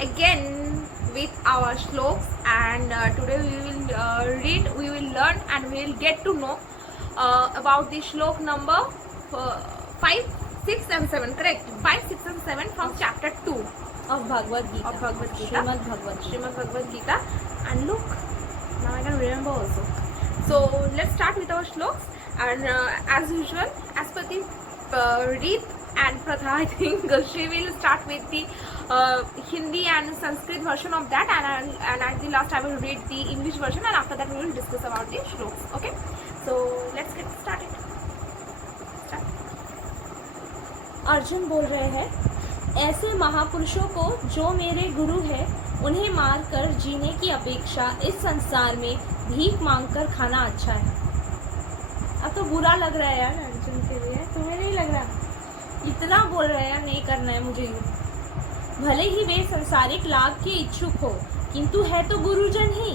again with our shloks, and today we will learn, and we will get to know about the shlok number 5, 6 and 7, correct? 5, 6 and 7 from chapter 2 of Bhagavad Gita. Srimad Bhagavad Gita. And look, now I can remember also. So let's start with our shloks, and as usual, as per the Reet and Pratha, I think she will start with the Hindi and Sanskrit version of that, and at the last I will read the English version, and after that we will discuss about the shloks. Okay, so let's get started. Arjun बोल रहे हैं, ऐसे महापुरुषों को जो मेरे गुरु है उन्हें मारकर जीने की अपेक्षा इस संसार में भीख मांगकर खाना अच्छा है। अब तो बुरा लग रहा है यार अर्जुन के लिए, तुम्हें नहीं लग रहा? इतना बोल रहे हैं नहीं करना है मुझे युद्ध। भले ही वे संसारिक लाभ के इच्छुक हो, किंतु है तो गुरुजन ही।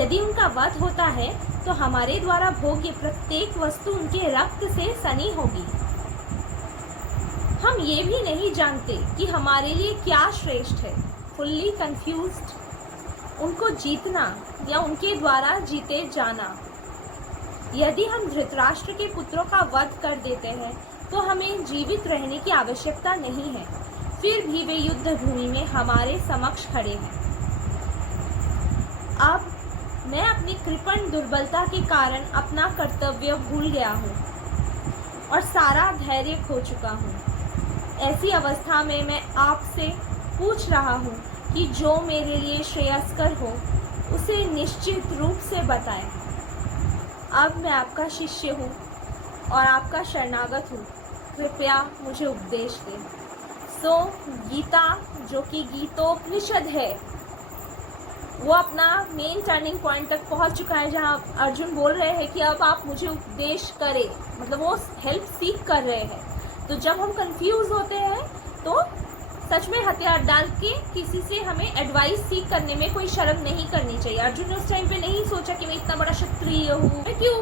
यदि उनका वध होता है तो हमारे द्वारा भोग्य प्रत्येक वस्तु उनके रक्त से सनी होगी। हम ये भी नहीं जानते कि हमारे लिए क्या श्रेष्ठ है। फुल्ली कंफ्यूज्ड, उनको जीतना या उनके द्वारा जीते जाना। यदि हम धृतराष्ट्र के पुत्रों का वध कर देते हैं तो हमें जीवित रहने की आवश्यकता नहीं है, फिर भी वे युद्ध भूमि में हमारे समक्ष खड़े हैं। अब मैं अपनी कृपण दुर्बलता के कारण अपना कर्तव्य भूल गया हूँ और सारा धैर्य खो चुका हूँ। ऐसी अवस्था में मैं आपसे पूछ रहा हूँ कि जो मेरे लिए श्रेयस्कर हो उसे निश्चित रूप से बताएं। अब मैं आपका शिष्य हूँ और आपका शरणागत हूँ, कृपया मुझे उपदेश दें। सो गीता, जो कि गीतोपनिषद है, वो अपना मेन टर्निंग पॉइंट तक पहुँच चुका है, जहाँ अर्जुन बोल रहे हैं कि अब आप मुझे उपदेश करें, मतलब वो हेल्प सीख कर रहे हैं। तो जब हम कंफ्यूज होते हैं तो सच में हथियार डाल के किसी से हमें एडवाइस सीख करने में कोई शर्म नहीं करनी चाहिए। अर्जुन ने उस टाइम पे नहीं सोचा कि मैं इतना बड़ा क्षत्रिय हूँ, मैं क्यों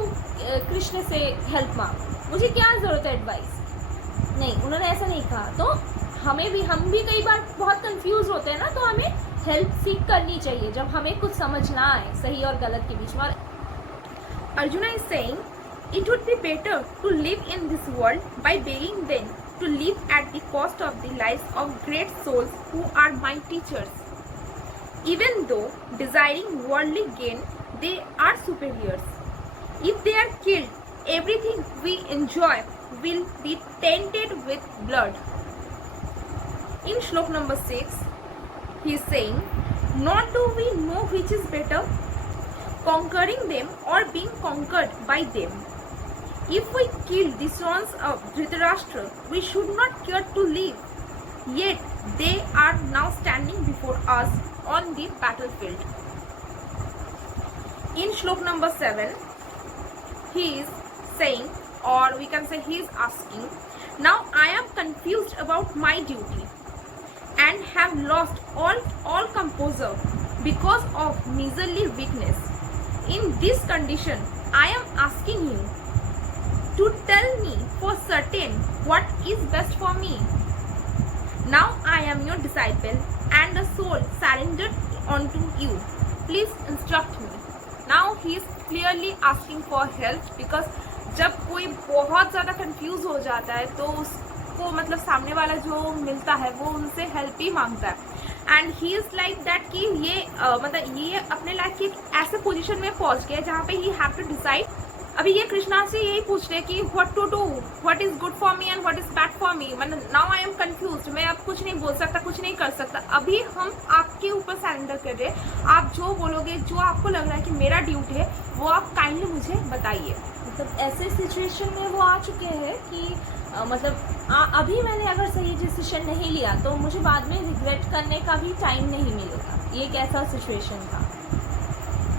कृष्ण से हेल्प मांगूं, मुझे क्या ज़रूरत है एडवाइस। नहीं, उन्होंने ऐसा नहीं कहा। तो हम भी कई बार बहुत कंफ्यूज होते हैं ना, तो हमें हेल्प सीख करनी चाहिए जब हमें कुछ समझ ना आए सही और गलत के बीच में। Arjuna is saying, it would be better to live in this world by begging them to live at the cost of the lives of great souls who are my teachers. Even though desiring worldly gain, they are superiors. If they are killed, everything we enjoy will be tainted with blood. In shlok number 6, he is saying, nor do we know which is better, conquering them or being conquered by them. If we kill the sons of Dhritarashtra, we should not care to live. Yet they are now standing before us on the battlefield. In shlok number 7, he is saying, or we can say he is asking, now I am confused about my duty and have lost all composure because of miserly weakness. In this condition, I am asking you to tell me for certain what is best for me. Now I am your disciple and a soul surrendered unto you. Please instruct me. Now he is clearly asking for help, because जब कोई बहुत ज़्यादा confuse हो जाता है तो उसको मतलब सामने वाला जो मिलता है वो उनसे हेल्प ही मांगता है। And he is like that कि ये मतलब ये अपने लाइफ की एक ऐसे पोजीशन में पहुंच गया जहाँ पे ही हैव टू डिसाइड। अभी ये कृष्णा से यही पूछ रहे कि what to do, what is good for me and what is bad for me. मतलब नाउ आई एम कंफ्यूज्ड, मैं अब कुछ नहीं बोल सकता, कुछ नहीं कर सकता। अभी हम आपके ऊपर सरेंडर कर रहे हैं। आप जो बोलोगे, जो आपको लग रहा है कि मेरा ड्यूटी है, वो आप काइंडली मुझे बताइए। मतलब ऐसे सिचुएशन में वो आ चुके हैं कि अभी मैंने अगर सही डिसीजन नहीं लिया तो मुझे बाद में रिग्रेट करने का भी टाइम नहीं मिलेगा। ये एक ऐसा सिचुएशन था।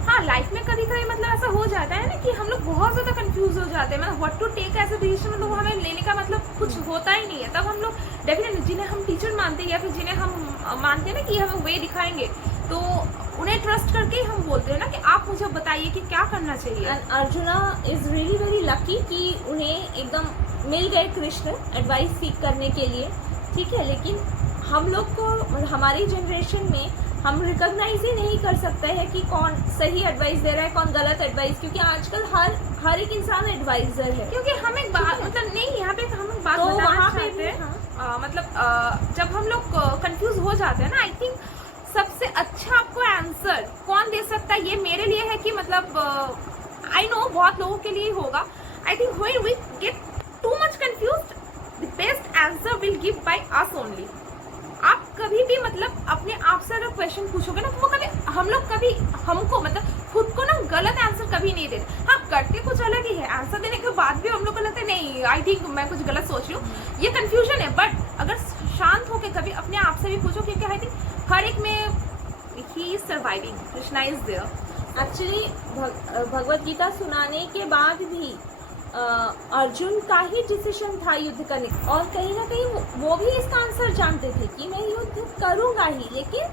हाँ, लाइफ में कभी कभी मतलब ऐसा हो जाता है ना कि हम लोग बहुत ज़्यादा कंफ्यूज हो जाते हैं। मतलब व्हाट टू टेक ऐसे डिसीजन, मतलब हमें लेने का मतलब कुछ होता ही नहीं है। तब हम लोग डेफिनेटली जिन्हें हम टीचर मानते हैं या फिर जिन्हें हम मानते हैं ना कि हमें वे दिखाएंगे, तो उन्हें ट्रस्ट करके हम बोलते हैं ना कि आप मुझे बताइए कि क्या करना चाहिए। Arjuna is really very lucky कि उन्हें एकदम मिल गए कृष्ण एडवाइस सीख करने के लिए, ठीक है। लेकिन हम लोग को हमारी जनरेशन में हम रिकॉग्नाइज ही नहीं कर सकते हैं कि कौन सही एडवाइस दे रहा है, कौन गलत एडवाइस, क्योंकि आजकल हर एक इंसान एडवाइजर है। क्योंकि हम एक बात मतलब नहीं, यहाँ पे हम एक बात तो बताना वहाँ पे चाहते भी, हैं। हाँ। मतलब जब हम लोग कंफ्यूज हो जाते हैं ना, आई थिंक सबसे अच्छा आपको आंसर कौन दे सकता है, ये मेरे लिए है कि मतलब आई नो बहुत लोगों के लिए होगा। I think when we get too much confused, the best answer will give by us only. आप कभी भी मतलब अपने आप से अगर क्वेश्चन पूछोगे ना, तो वो कभी हम लोग कभी हमको मतलब खुद को ना गलत आंसर कभी नहीं देते। हाँ, करते कुछ अलग ही है, आंसर देने के बाद भी हम लोग को लगता है नहीं आई थिंक मैं कुछ गलत सोच रही हूँ, ये कंफ्यूजन है। बट अगर शांत होकर कभी अपने आप से भी पूछो, क्योंकि आई थिंक हर एक में ही is surviving, Krishna is there. Actually Bhagavad Gita सुनाने के बाद भी अर्जुन का ही डिसीजन था युद्ध करने, और कहीं ना कहीं वो भी इसका आंसर जानते थे कि मैं युद्ध करूंगा ही, लेकिन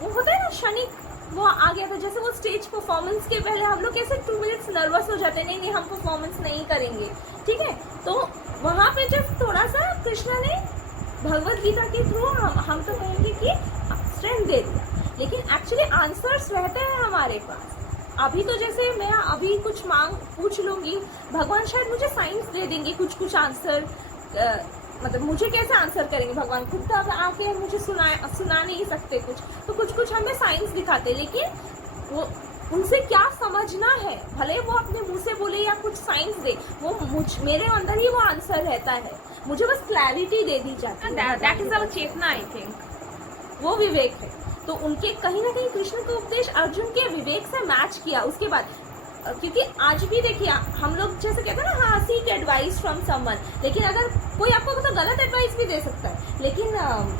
वो होता है ना क्षणिक, वो आ गया था। जैसे वो स्टेज परफॉर्मेंस के पहले हम लोग कैसे 2 मिनट्स नर्वस हो जाते हैं, नहीं हम परफॉर्मेंस नहीं करेंगे, ठीक है। तो वहाँ पे जब थोड़ा सा कृष्णा ने भगवत गीता के थ्रू हम तो कहेंगे कि स्ट्रेंथ दे दिया, लेकिन एक्चुअली आंसर्स रहते हैं हमारे पास। अभी तो जैसे मैं अभी कुछ पूछ लूँगी, भगवान शायद मुझे साइंस दे देंगे कुछ आंसर, मतलब मुझे कैसे आंसर करेंगे भगवान, खुद तो अब आके मुझे सुना नहीं सकते तो कुछ हमें साइंस दिखाते, लेकिन वो उनसे क्या समझना है, भले वो अपने मुंह से बोले या कुछ साइंस दे, वो मेरे अंदर ही वो आंसर रहता है, मुझे बस क्लैरिटी दे दी जाती है। दैट इज आवर चेतना, आई थिंक वो विवेक है। तो उनके कहीं ना कहीं कृष्ण का उपदेश अर्जुन के विवेक से मैच किया उसके बाद, क्योंकि आज भी देखिए हम लोग जैसे कहते हैं ना, हाँ सीक एडवाइस फ्रॉम समवन, लेकिन अगर कोई आपको मतलब गलत एडवाइस भी दे सकता है, लेकिन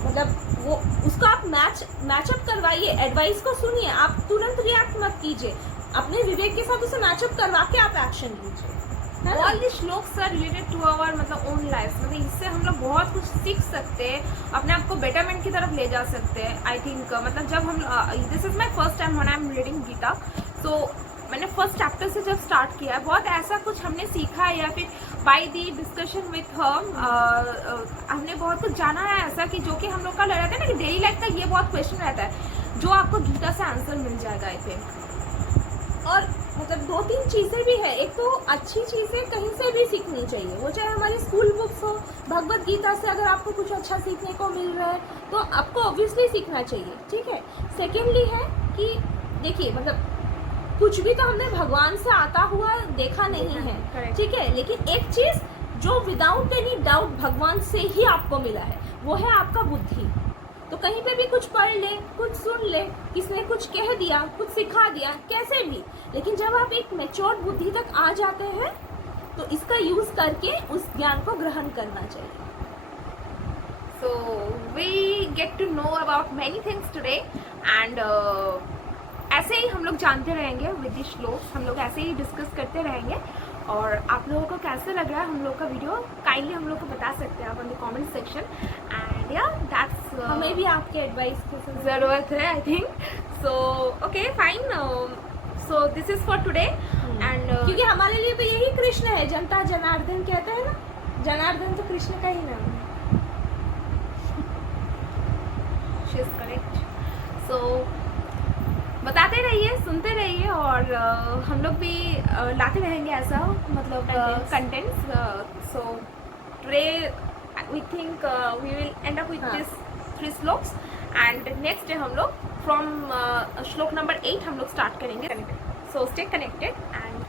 मतलब वो उसको आप मैचअप करवाइए, एडवाइस को सुनिए, आप तुरंत रिएक्ट मत कीजिए, अपने विवेक के साथ उसे मैचअप करवा के आप एक्शन लीजिए। ऑल दिस श्लोक्स आर रिलेटेड टू आवर मतलब ओन लाइफ, मतलब इससे हम लोग बहुत कुछ सीख सकते हैं, अपने आप को बेटरमेंट की तरफ ले जा सकते हैं। आई थिंक मतलब जब हम this is my first time when I am reading Gita, तो मैंने फर्स्ट चैप्टर से जब स्टार्ट किया है, बहुत ऐसा कुछ हमने सीखा है, या फिर by the discussion with her हमने बहुत कुछ जाना है ऐसा कि जो कि हम लोग का रहता है ना कि डेली लाइफ का ये बहुत क्वेश्चन रहता है जो आपको गीता से आंसर मिल जाएगा आई थिंक। और मतलब 2-3 चीज़ें भी है, एक तो अच्छी चीज़ें कहीं से भी सीखनी चाहिए, वो चाहे हमारी स्कूल बुक्स हो, भगवत गीता से अगर आपको कुछ अच्छा सीखने को मिल रहा है तो आपको ऑब्वियसली सीखना चाहिए, ठीक है। सेकेंडली है कि देखिए मतलब कुछ भी तो हमने भगवान से आता हुआ देखा नहीं है, ठीक है, लेकिन एक चीज़ जो विदाउट एनी डाउट भगवान से ही आपको मिला है वो है आपका बुद्धि। तो कहीं पे भी कुछ पढ़ ले, कुछ सुन ले, किसने कुछ कह दिया, कुछ सिखा दिया, कैसे भी, लेकिन जब आप एक मैच्योर बुद्धि तक आ जाते हैं तो इसका यूज करके उस ज्ञान को ग्रहण करना चाहिए। So we get to know about many things today and ऐसे ही हम लोग जानते रहेंगे विद दिस श्लोक, हम लोग ऐसे ही डिस्कस करते रहेंगे। और आप लोगों को कैसे लग रहा है हम लोग का वीडियो, काइंडली हम लोग को बता सकते हैं आप in the comment section. And या दैट्स हमें भी आपके एडवाइस की ज़रूरत है I think. So okay fine, so this is for today and क्योंकि हमारे लिए तो यही कृष्ण है, जनता जनार्दन कहते हैं ना, जनार्दन तो कृष्ण का ही नाम है। She is correct. सो बताते रहिए, सुनते रहिए और हम लोग भी लाते रहेंगे ऐसा मतलब contents. So today we think we will end up with this 3 श्लोक्स एंड नेक्स्ट डे हम लोग फ्रॉम श्लोक नंबर 8 हम लोग स्टार्ट करेंगे। So stay connected and